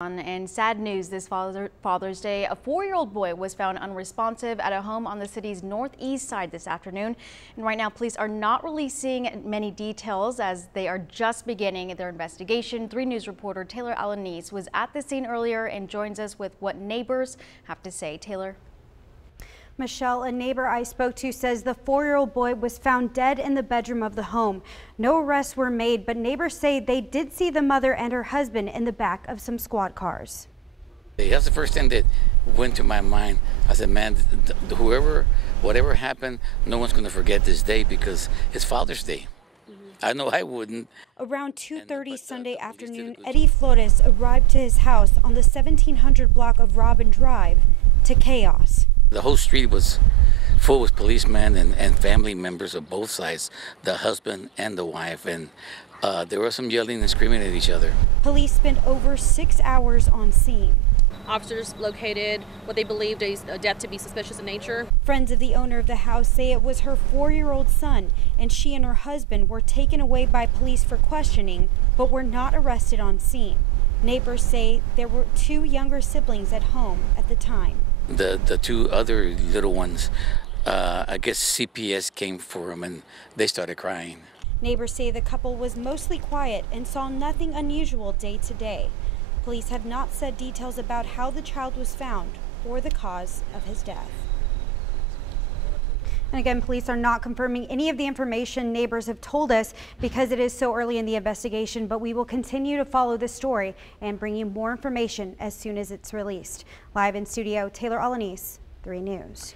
And sad news this Father's Day. A 4-year-old boy was found unresponsive at a home on the city's northeast side this afternoon. And right now, police are not releasing many details as they are just beginning their investigation. 3 News reporter Taylor Alanis was at the scene earlier and joins us with what neighbors have to say. Taylor. Michelle, a neighbor I spoke to, says the 4-year-old boy was found dead in the bedroom of the home. No arrests were made, but neighbors say they did see the mother and her husband in the back of some squad cars. That's the first thing that went to my mind. I said, man, whatever happened, no one's going to forget this day because it's Father's Day. I know I wouldn't. Around 2:30 Sunday afternoon, Eddie Flores arrived to his house on the 1700 block of Robin Drive to chaos. The whole street was full with policemen and family members of both sides, the husband and the wife, and there was some yelling and screaming at each other. Police spent over 6 hours on scene. Officers located what they believed a death to be suspicious in nature. Friends of the owner of the house say it was her 4-year-old son, and she and her husband were taken away by police for questioning, but were not arrested on scene. Neighbors say there were 2 younger siblings at home at the time. The 2 other little ones, I guess CPS came for them and they started crying. Neighbors say the couple was mostly quiet and saw nothing unusual day to day. Police have not said details about how the child was found or the cause of his death. And again, police are not confirming any of the information neighbors have told us because it is so early in the investigation, but we will continue to follow this story and bring you more information as soon as it's released. Live in studio, Taylor Alanis, 3 News.